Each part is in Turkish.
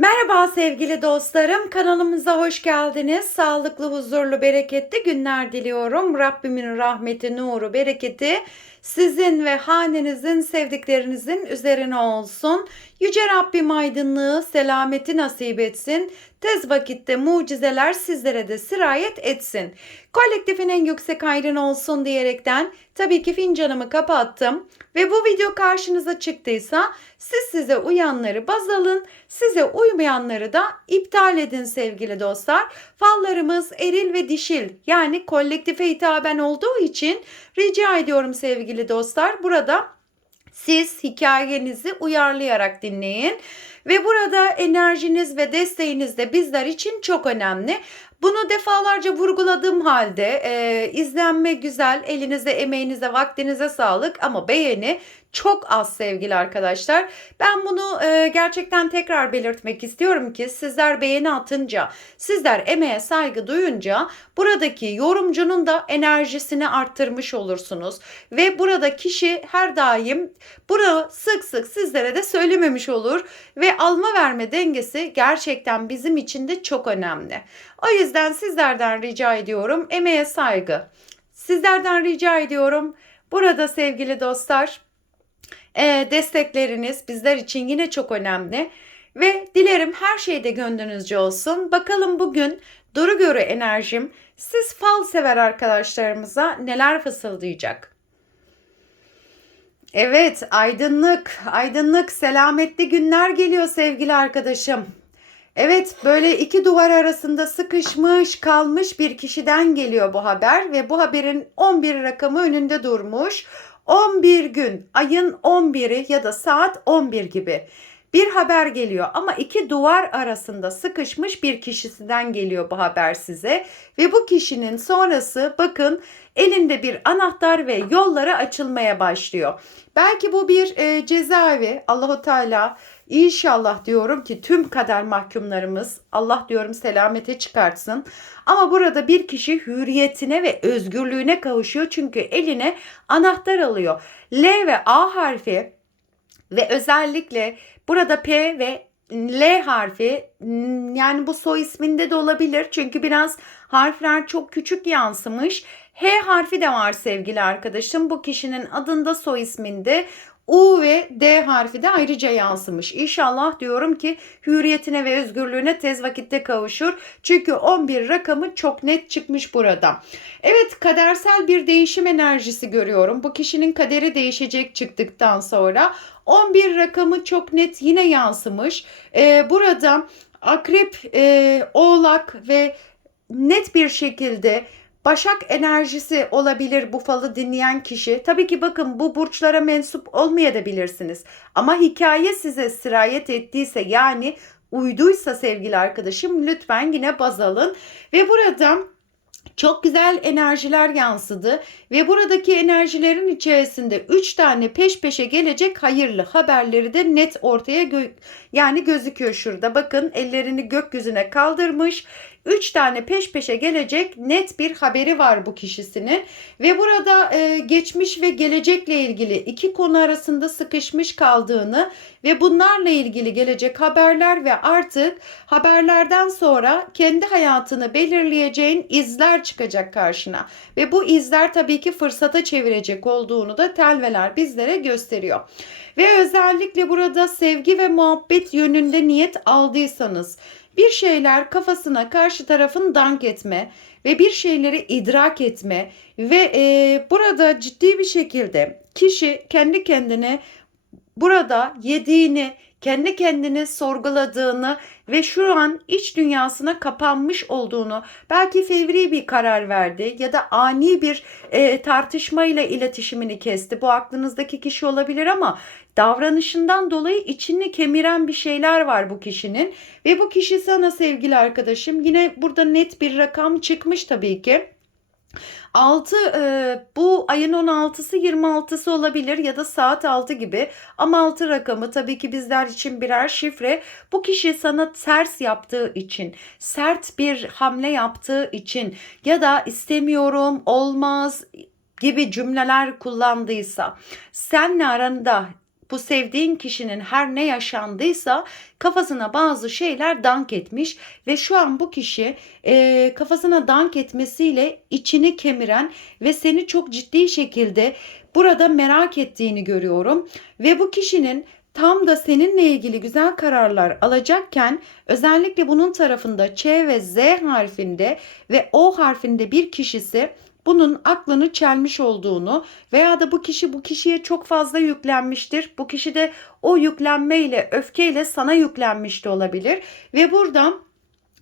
Merhaba sevgili dostlarım. Kanalımıza hoş geldiniz. Sağlıklı, huzurlu, bereketli günler diliyorum. Rabbimin rahmeti, nuru, bereketi sizin ve hanenizin, sevdiklerinizin üzerine olsun. Yüce Rabbim aydınlığı, selameti nasip etsin. Tez vakitte mucizeler sizlere de sirayet etsin. Kolektifin en yüksek hayrın olsun diyerekten tabii ki fincanımı kapattım. Ve bu video karşınıza çıktıysa siz size uyanları baz alın, size uymayanları da iptal edin sevgili dostlar. Fallarımız eril ve dişil yani kolektife hitaben olduğu için rica ediyorum sevgili dostlar. Burada siz hikayenizi uyarlayarak dinleyin ve burada enerjiniz ve desteğiniz de bizler için çok önemli. Bunu defalarca vurguladığım halde e, izlenme güzel, elinize, emeğinize, vaktinize sağlık ama beğeni çok az sevgili arkadaşlar. Ben bunu e, gerçekten tekrar belirtmek istiyorum ki sizler beğeni atınca, sizler emeğe saygı duyunca buradaki yorumcunun da enerjisini arttırmış olursunuz. Ve burada kişi her daim bunu sık sık sizlere de söylememiş olur ve alma verme dengesi gerçekten bizim için de çok önemli. O yüzden sizlerden rica ediyorum emeğe saygı. Sizlerden rica ediyorum burada sevgili dostlar e, destekleriniz bizler için yine çok önemli. Ve dilerim her şeyde gönlünüzce olsun. Bakalım bugün Duru Görü enerjim siz fal sever arkadaşlarımıza neler fısıldayacak? Evet, aydınlık, aydınlık, selametli günler geliyor sevgili arkadaşım. Evet, böyle iki duvar arasında sıkışmış, kalmış bir kişiden geliyor bu haber ve bu haberin 11 rakamı önünde durmuş. 11 gün, ayın 11'i ya da saat 11 gibi bir haber geliyor ama iki duvar arasında sıkışmış bir kişisinden geliyor bu haber size ve bu kişinin sonrası bakın elinde bir anahtar ve yollara açılmaya başlıyor. Belki bu bir e, cezaevi Allahu Teala İnşallah diyorum ki tüm kader mahkumlarımız Allah diyorum selamete çıkartsın. Ama burada bir kişi hürriyetine ve özgürlüğüne kavuşuyor çünkü eline anahtar alıyor. L ve A harfi ve özellikle burada P ve L harfi yani bu soy isminde de olabilir çünkü biraz harfler çok küçük yansımış. H harfi de var sevgili arkadaşım. Bu kişinin adında soy isminde U ve D harfi de ayrıca yansımış. İnşallah diyorum ki hürriyetine ve özgürlüğüne tez vakitte kavuşur. Çünkü 11 rakamı çok net çıkmış burada. Evet kadersel bir değişim enerjisi görüyorum. Bu kişinin kaderi değişecek çıktıktan sonra. 11 rakamı çok net yine yansımış. Ee, burada akrep, e, oğlak ve net bir şekilde Başak enerjisi olabilir bu falı dinleyen kişi. Tabii ki bakın bu burçlara mensup olmayabilirsiniz. Ama hikaye size sirayet ettiyse yani uyduysa sevgili arkadaşım lütfen yine baz alın. Ve burada çok güzel enerjiler yansıdı ve buradaki enerjilerin içerisinde 3 tane peş peşe gelecek hayırlı haberleri de net ortaya gö- yani gözüküyor şurada. Bakın ellerini gökyüzüne kaldırmış 3 tane peş peşe gelecek net bir haberi var bu kişisinin ve burada e, geçmiş ve gelecekle ilgili iki konu arasında sıkışmış kaldığını ve bunlarla ilgili gelecek haberler ve artık haberlerden sonra kendi hayatını belirleyeceğin izler çıkacak karşına ve bu izler tabii ki fırsata çevirecek olduğunu da telveler bizlere gösteriyor. Ve özellikle burada sevgi ve muhabbet yönünde niyet aldıysanız bir şeyler kafasına karşı tarafın dank etme ve bir şeyleri idrak etme ve e, burada ciddi bir şekilde kişi kendi kendine burada yediğini, kendi kendini sorguladığını ve şu an iç dünyasına kapanmış olduğunu, belki fevri bir karar verdi ya da ani bir e, tartışmayla iletişimini kesti. Bu aklınızdaki kişi olabilir ama davranışından dolayı içini kemiren bir şeyler var bu kişinin ve bu kişi sana sevgili arkadaşım yine burada net bir rakam çıkmış tabii ki. 6 e, bu ayın 16'sı 26'sı olabilir ya da saat 6 gibi ama 6 rakamı tabii ki bizler için birer şifre. Bu kişi sana ters yaptığı için, sert bir hamle yaptığı için ya da istemiyorum, olmaz gibi cümleler kullandıysa senle aranda bu sevdiğin kişinin her ne yaşandıysa kafasına bazı şeyler dank etmiş ve şu an bu kişi e, kafasına dank etmesiyle içini kemiren ve seni çok ciddi şekilde burada merak ettiğini görüyorum ve bu kişinin tam da seninle ilgili güzel kararlar alacakken özellikle bunun tarafında Ç ve Z harfinde ve O harfinde bir kişisi bunun aklını çelmiş olduğunu veya da bu kişi bu kişiye çok fazla yüklenmiştir. Bu kişi de o yüklenmeyle, öfkeyle sana yüklenmiş de olabilir ve buradan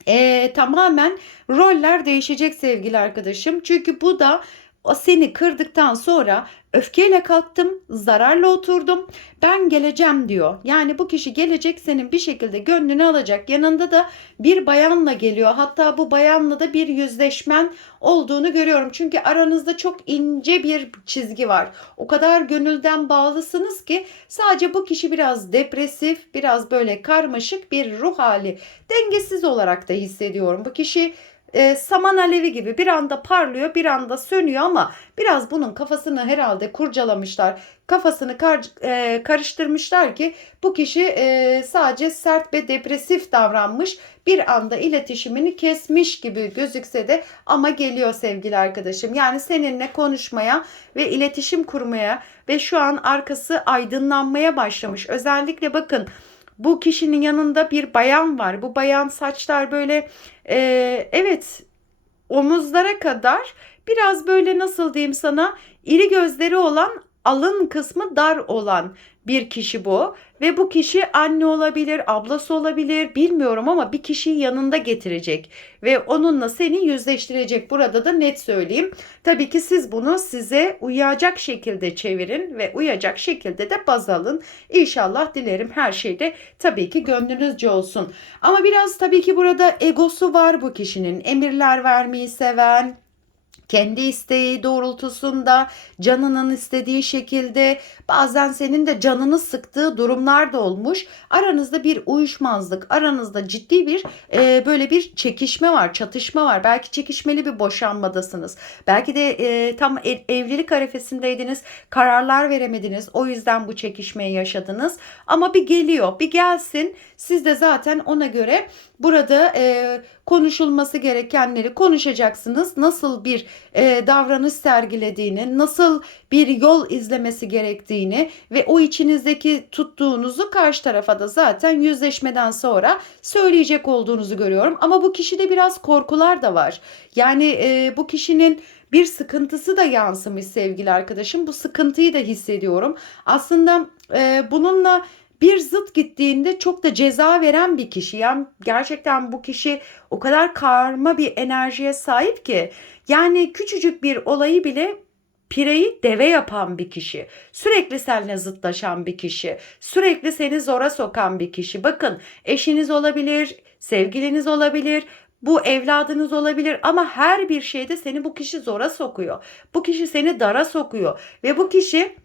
e, tamamen roller değişecek sevgili arkadaşım. Çünkü bu da o seni kırdıktan sonra öfkeyle kalktım, zararla oturdum. Ben geleceğim diyor. Yani bu kişi gelecek senin bir şekilde gönlünü alacak. Yanında da bir bayanla geliyor. Hatta bu bayanla da bir yüzleşmen olduğunu görüyorum. Çünkü aranızda çok ince bir çizgi var. O kadar gönülden bağlısınız ki sadece bu kişi biraz depresif, biraz böyle karmaşık bir ruh hali. Dengesiz olarak da hissediyorum. Bu kişi e, saman alevi gibi bir anda parlıyor bir anda sönüyor ama biraz bunun kafasını herhalde kurcalamışlar. Kafasını kar, e, karıştırmışlar ki bu kişi e, sadece sert ve depresif davranmış bir anda iletişimini kesmiş gibi gözükse de ama geliyor sevgili arkadaşım. Yani seninle konuşmaya ve iletişim kurmaya ve şu an arkası aydınlanmaya başlamış. Özellikle bakın bu kişinin yanında bir bayan var. Bu bayan saçlar böyle e, evet omuzlara kadar biraz böyle nasıl diyeyim sana iri gözleri olan alın kısmı dar olan bir kişi bu ve bu kişi anne olabilir, ablası olabilir bilmiyorum ama bir kişiyi yanında getirecek ve onunla seni yüzleştirecek. Burada da net söyleyeyim. Tabii ki siz bunu size uyacak şekilde çevirin ve uyacak şekilde de baz alın. İnşallah dilerim her şeyde tabii ki gönlünüzce olsun. Ama biraz tabii ki burada egosu var bu kişinin. Emirler vermeyi seven, kendi isteği doğrultusunda canının istediği şekilde bazen senin de canını sıktığı durumlar da olmuş. Aranızda bir uyuşmazlık, aranızda ciddi bir e, böyle bir çekişme var, çatışma var. Belki çekişmeli bir boşanmadasınız. Belki de e, tam ev, evlilik arefesindeydiniz, kararlar veremediniz. O yüzden bu çekişmeyi yaşadınız. Ama bir geliyor, bir gelsin. Siz de zaten ona göre burada e, konuşulması gerekenleri konuşacaksınız. Nasıl bir e, davranış sergilediğini, nasıl bir yol izlemesi gerektiğini ve o içinizdeki tuttuğunuzu karşı tarafa da zaten yüzleşmeden sonra söyleyecek olduğunuzu görüyorum. Ama bu kişide biraz korkular da var. Yani e, bu kişinin bir sıkıntısı da yansımış sevgili arkadaşım. Bu sıkıntıyı da hissediyorum. Aslında e, bununla bir zıt gittiğinde çok da ceza veren bir kişi. Yani gerçekten bu kişi o kadar karma bir enerjiye sahip ki yani küçücük bir olayı bile pireyi deve yapan bir kişi, sürekli seninle zıtlaşan bir kişi, sürekli seni zora sokan bir kişi. Bakın eşiniz olabilir, sevgiliniz olabilir, bu evladınız olabilir ama her bir şeyde seni bu kişi zora sokuyor. Bu kişi seni dara sokuyor ve bu kişi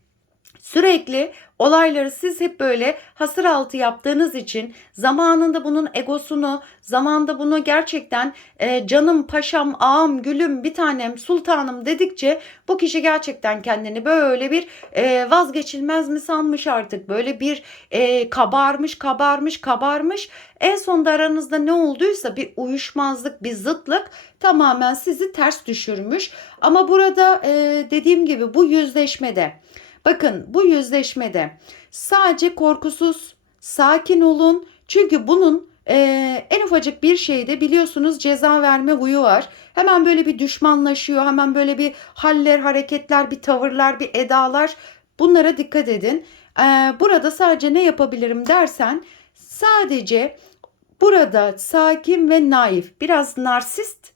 Sürekli olayları siz hep böyle hasır altı yaptığınız için zamanında bunun egosunu, zamanda bunu gerçekten e, canım, paşam, ağam, gülüm, bir tanem, sultanım dedikçe bu kişi gerçekten kendini böyle bir e, vazgeçilmez mi sanmış artık. Böyle bir e, kabarmış, kabarmış, kabarmış. En sonunda aranızda ne olduysa bir uyuşmazlık, bir zıtlık tamamen sizi ters düşürmüş. Ama burada e, dediğim gibi bu yüzleşmede Bakın bu yüzleşmede sadece korkusuz, sakin olun. Çünkü bunun e, en ufacık bir şeyde biliyorsunuz ceza verme huyu var. Hemen böyle bir düşmanlaşıyor. Hemen böyle bir haller, hareketler, bir tavırlar, bir edalar. Bunlara dikkat edin. E, burada sadece ne yapabilirim dersen sadece burada sakin ve naif, biraz narsist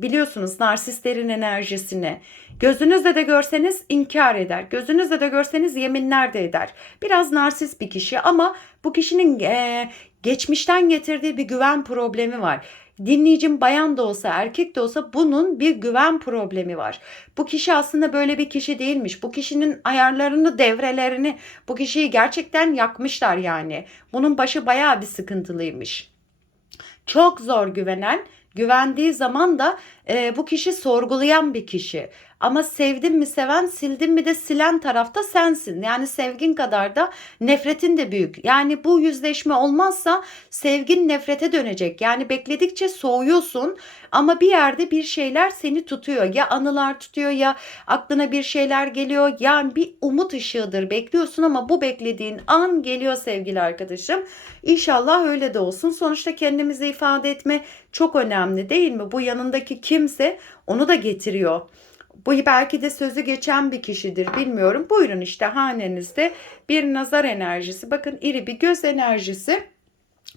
biliyorsunuz narsistlerin enerjisini. Gözünüzle de görseniz inkar eder. Gözünüzle de görseniz yeminler de eder. Biraz narsist bir kişi ama bu kişinin e, geçmişten getirdiği bir güven problemi var. Dinleyicim bayan da olsa erkek de olsa bunun bir güven problemi var. Bu kişi aslında böyle bir kişi değilmiş. Bu kişinin ayarlarını, devrelerini, bu kişiyi gerçekten yakmışlar yani. Bunun başı bayağı bir sıkıntılıymış. Çok zor güvenen, Güvendiği zaman da e, bu kişi sorgulayan bir kişi. Ama sevdin mi seven, sildin mi de silen tarafta sensin. Yani sevgin kadar da nefretin de büyük. Yani bu yüzleşme olmazsa sevgin nefrete dönecek. Yani bekledikçe soğuyorsun ama bir yerde bir şeyler seni tutuyor. Ya anılar tutuyor ya aklına bir şeyler geliyor. Yani bir umut ışığıdır bekliyorsun ama bu beklediğin an geliyor sevgili arkadaşım. İnşallah öyle de olsun. Sonuçta kendimizi ifade etme çok önemli değil mi? Bu yanındaki kimse onu da getiriyor. Bu belki de sözü geçen bir kişidir bilmiyorum. Buyurun işte hanenizde bir nazar enerjisi. Bakın iri bir göz enerjisi.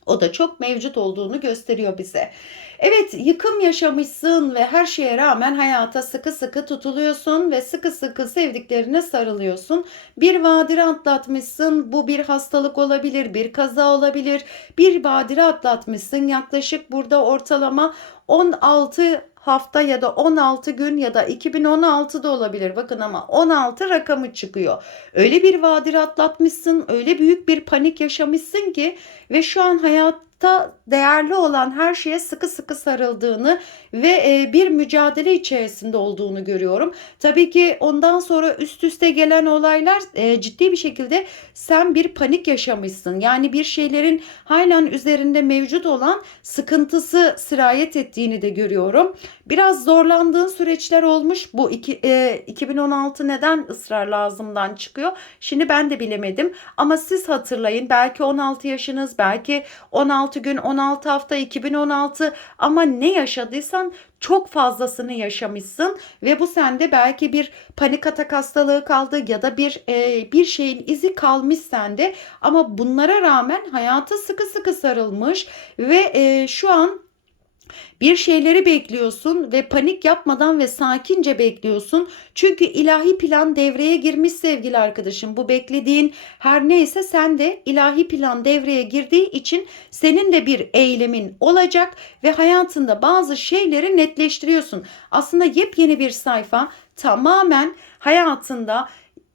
O da çok mevcut olduğunu gösteriyor bize. Evet yıkım yaşamışsın ve her şeye rağmen hayata sıkı sıkı tutuluyorsun ve sıkı sıkı sevdiklerine sarılıyorsun. Bir vadire atlatmışsın. Bu bir hastalık olabilir, bir kaza olabilir. Bir vadire atlatmışsın. Yaklaşık burada ortalama 16 hafta ya da 16 gün ya da 2016'da olabilir. Bakın ama 16 rakamı çıkıyor. Öyle bir vadire atlatmışsın, öyle büyük bir panik yaşamışsın ki ve şu an hayat hayatta değerli olan her şeye sıkı sıkı sarıldığını ve e, bir mücadele içerisinde olduğunu görüyorum. Tabii ki ondan sonra üst üste gelen olaylar e, ciddi bir şekilde sen bir panik yaşamışsın. Yani bir şeylerin halen üzerinde mevcut olan sıkıntısı sirayet ettiğini de görüyorum. Biraz zorlandığın süreçler olmuş. Bu iki, e, 2016 neden ısrar lazımdan çıkıyor? Şimdi ben de bilemedim. Ama siz hatırlayın. Belki 16 yaşınız, belki 16 gün, 16 hafta, 2016 ama ne yaşadıysan çok fazlasını yaşamışsın. Ve bu sende belki bir panik atak hastalığı kaldı ya da bir e, bir şeyin izi kalmış sende. Ama bunlara rağmen hayata sıkı sıkı sarılmış ve e, şu an bir şeyleri bekliyorsun ve panik yapmadan ve sakince bekliyorsun. Çünkü ilahi plan devreye girmiş sevgili arkadaşım. Bu beklediğin her neyse sen de ilahi plan devreye girdiği için senin de bir eylemin olacak ve hayatında bazı şeyleri netleştiriyorsun. Aslında yepyeni bir sayfa tamamen hayatında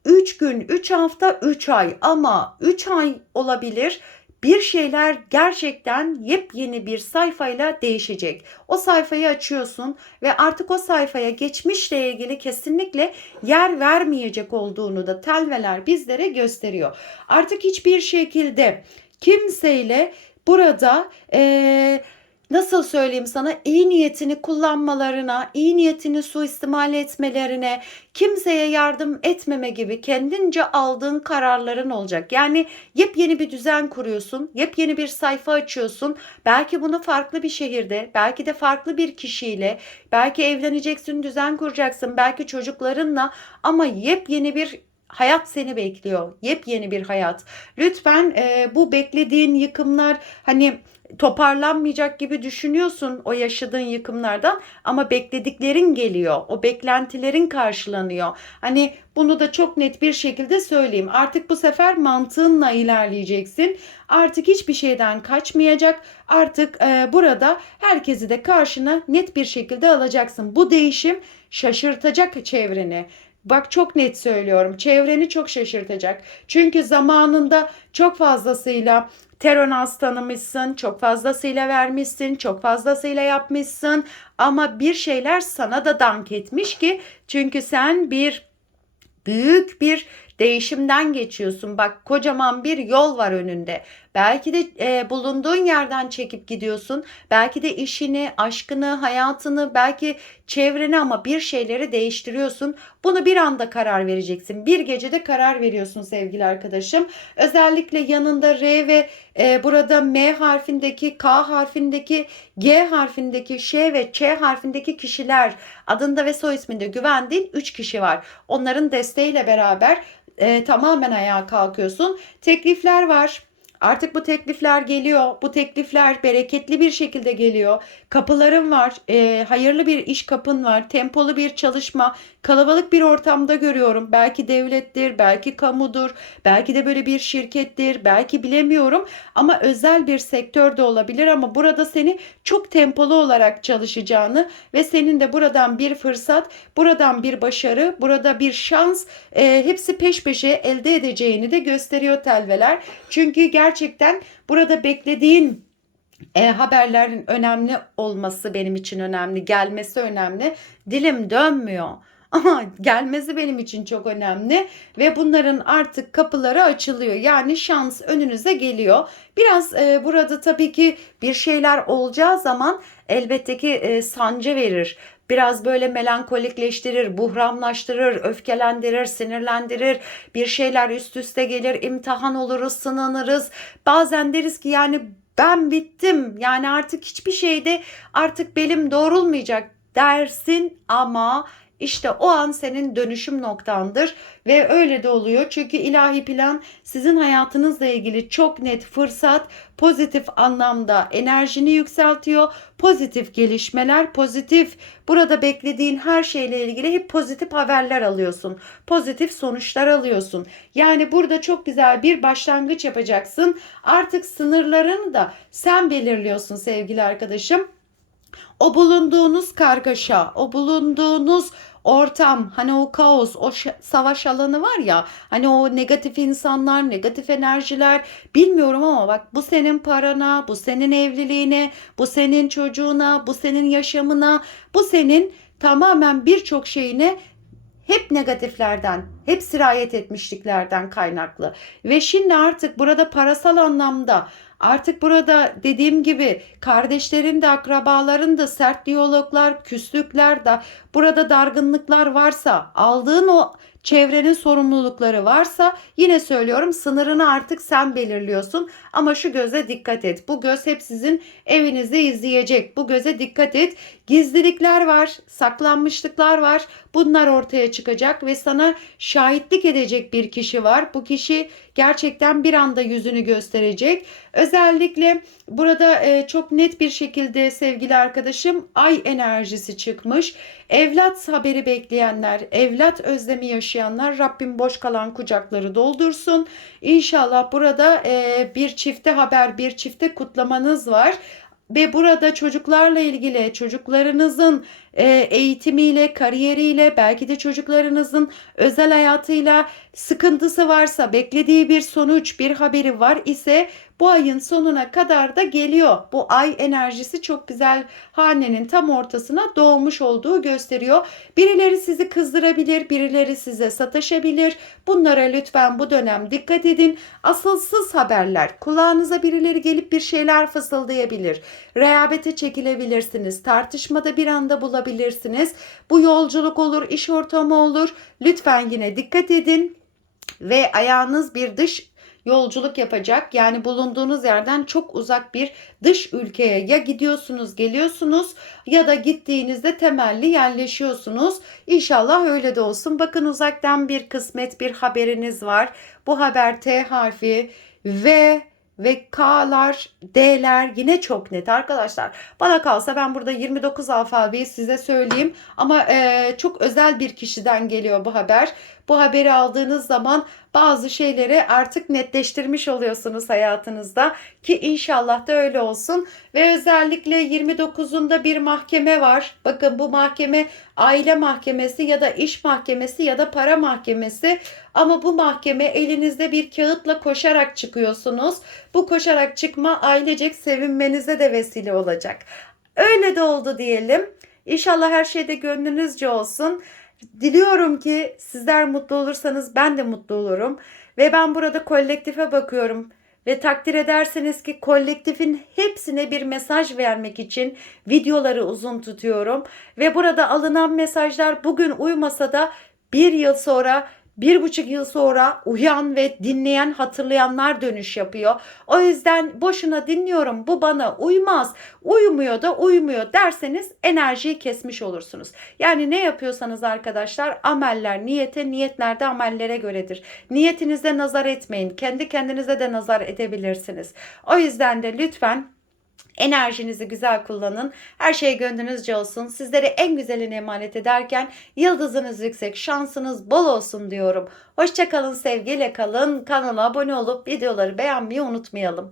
3 gün, 3 hafta, 3 ay ama 3 ay olabilir bir şeyler gerçekten yepyeni bir sayfayla değişecek. O sayfayı açıyorsun ve artık o sayfaya geçmişle ilgili kesinlikle yer vermeyecek olduğunu da telveler bizlere gösteriyor. Artık hiçbir şekilde kimseyle burada eee nasıl söyleyeyim sana iyi niyetini kullanmalarına, iyi niyetini suistimal etmelerine, kimseye yardım etmeme gibi kendince aldığın kararların olacak. Yani yepyeni bir düzen kuruyorsun, yepyeni bir sayfa açıyorsun. Belki bunu farklı bir şehirde, belki de farklı bir kişiyle, belki evleneceksin, düzen kuracaksın, belki çocuklarınla ama yepyeni bir hayat seni bekliyor. Yepyeni bir hayat. Lütfen e, bu beklediğin yıkımlar hani toparlanmayacak gibi düşünüyorsun o yaşadığın yıkımlardan ama beklediklerin geliyor. O beklentilerin karşılanıyor. Hani bunu da çok net bir şekilde söyleyeyim. Artık bu sefer mantığınla ilerleyeceksin. Artık hiçbir şeyden kaçmayacak. Artık e, burada herkesi de karşına net bir şekilde alacaksın. Bu değişim şaşırtacak çevreni. Bak çok net söylüyorum. Çevreni çok şaşırtacak. Çünkü zamanında çok fazlasıyla Teronaz tanımışsın, çok fazlasıyla vermişsin, çok fazlasıyla yapmışsın ama bir şeyler sana da dank etmiş ki çünkü sen bir büyük bir değişimden geçiyorsun. Bak kocaman bir yol var önünde. Belki de e, bulunduğun yerden çekip gidiyorsun. Belki de işini, aşkını, hayatını, belki çevreni ama bir şeyleri değiştiriyorsun. Bunu bir anda karar vereceksin. Bir gecede karar veriyorsun sevgili arkadaşım. Özellikle yanında R ve e, burada M harfindeki, K harfindeki, G harfindeki, Ş ve Ç harfindeki kişiler adında ve soy isminde güvendiğin 3 kişi var. Onların desteğiyle beraber e, tamamen ayağa kalkıyorsun. Teklifler var. Artık bu teklifler geliyor. Bu teklifler bereketli bir şekilde geliyor. Kapılarım var. E, hayırlı bir iş kapın var. Tempolu bir çalışma. Kalabalık bir ortamda görüyorum. Belki devlettir, belki kamudur, belki de böyle bir şirkettir, belki bilemiyorum. Ama özel bir sektör de olabilir ama burada seni çok tempolu olarak çalışacağını ve senin de buradan bir fırsat, buradan bir başarı, burada bir şans e, hepsi peş peşe elde edeceğini de gösteriyor telveler. Çünkü gerçekten burada beklediğin E, haberlerin önemli olması benim için önemli, gelmesi önemli. Dilim dönmüyor. Ama gelmesi benim için çok önemli ve bunların artık kapıları açılıyor. Yani şans önünüze geliyor. Biraz e, burada tabii ki bir şeyler olacağı zaman elbette ki e, sancı verir. Biraz böyle melankolikleştirir, buhranlaştırır, öfkelendirir, sinirlendirir. Bir şeyler üst üste gelir, imtihan oluruz, sınanırız. Bazen deriz ki yani ben bittim. Yani artık hiçbir şeyde artık belim doğrulmayacak dersin ama işte o an senin dönüşüm noktandır ve öyle de oluyor. Çünkü ilahi plan sizin hayatınızla ilgili çok net fırsat, pozitif anlamda enerjini yükseltiyor. Pozitif gelişmeler, pozitif burada beklediğin her şeyle ilgili hep pozitif haberler alıyorsun. Pozitif sonuçlar alıyorsun. Yani burada çok güzel bir başlangıç yapacaksın. Artık sınırlarını da sen belirliyorsun sevgili arkadaşım o bulunduğunuz kargaşa, o bulunduğunuz ortam, hani o kaos, o savaş alanı var ya, hani o negatif insanlar, negatif enerjiler bilmiyorum ama bak bu senin parana, bu senin evliliğine, bu senin çocuğuna, bu senin yaşamına, bu senin tamamen birçok şeyine hep negatiflerden, hep sirayet etmişliklerden kaynaklı. Ve şimdi artık burada parasal anlamda Artık burada dediğim gibi kardeşlerin de akrabaların da sert diyaloglar, küslükler de burada dargınlıklar varsa aldığın o çevrenin sorumlulukları varsa yine söylüyorum sınırını artık sen belirliyorsun ama şu göze dikkat et. Bu göz hep sizin evinizde izleyecek. Bu göze dikkat et. Gizlilikler var, saklanmışlıklar var. Bunlar ortaya çıkacak ve sana şahitlik edecek bir kişi var. Bu kişi gerçekten bir anda yüzünü gösterecek. Özellikle burada e, çok net bir şekilde sevgili arkadaşım ay enerjisi çıkmış. Evlat haberi bekleyenler, evlat özlemi yaşayanlar Rabbim boş kalan kucakları doldursun. İnşallah burada e, bir çifte haber, bir çifte kutlamanız var ve burada çocuklarla ilgili çocuklarınızın e, eğitimiyle, kariyeriyle, belki de çocuklarınızın özel hayatıyla sıkıntısı varsa, beklediği bir sonuç, bir haberi var ise bu ayın sonuna kadar da geliyor. Bu ay enerjisi çok güzel hanenin tam ortasına doğmuş olduğu gösteriyor. Birileri sizi kızdırabilir, birileri size sataşabilir. Bunlara lütfen bu dönem dikkat edin. Asılsız haberler, kulağınıza birileri gelip bir şeyler fısıldayabilir. Rehabete çekilebilirsiniz. Tartışmada bir anda bulabilirsiniz. Bu yolculuk olur, iş ortamı olur. Lütfen yine dikkat edin ve ayağınız bir dış yolculuk yapacak. Yani bulunduğunuz yerden çok uzak bir dış ülkeye ya gidiyorsunuz, geliyorsunuz ya da gittiğinizde temelli yerleşiyorsunuz. İnşallah öyle de olsun. Bakın uzaktan bir kısmet, bir haberiniz var. Bu haber T harfi ve ve K'lar, D'ler yine çok net arkadaşlar. Bana kalsa ben burada 29 alfabeyi size söyleyeyim ama e, çok özel bir kişiden geliyor bu haber. Bu haberi aldığınız zaman bazı şeyleri artık netleştirmiş oluyorsunuz hayatınızda ki inşallah da öyle olsun. Ve özellikle 29'unda bir mahkeme var. Bakın bu mahkeme aile mahkemesi ya da iş mahkemesi ya da para mahkemesi ama bu mahkeme elinizde bir kağıtla koşarak çıkıyorsunuz. Bu koşarak çıkma ailecek sevinmenize de vesile olacak. Öyle de oldu diyelim. İnşallah her şeyde gönlünüzce olsun. Diliyorum ki sizler mutlu olursanız ben de mutlu olurum. Ve ben burada kolektife bakıyorum. Ve takdir ederseniz ki kolektifin hepsine bir mesaj vermek için videoları uzun tutuyorum. Ve burada alınan mesajlar bugün uymasa da bir yıl sonra bir buçuk yıl sonra uyan ve dinleyen hatırlayanlar dönüş yapıyor. O yüzden boşuna dinliyorum bu bana uymaz uymuyor da uymuyor derseniz enerjiyi kesmiş olursunuz. Yani ne yapıyorsanız arkadaşlar ameller niyete niyetlerde amellere göredir. Niyetinize nazar etmeyin kendi kendinize de nazar edebilirsiniz. O yüzden de lütfen Enerjinizi güzel kullanın. Her şey gönlünüzce olsun. Sizlere en güzelini emanet ederken yıldızınız yüksek, şansınız bol olsun diyorum. Hoşçakalın, sevgiyle kalın. Kanala abone olup videoları beğenmeyi unutmayalım.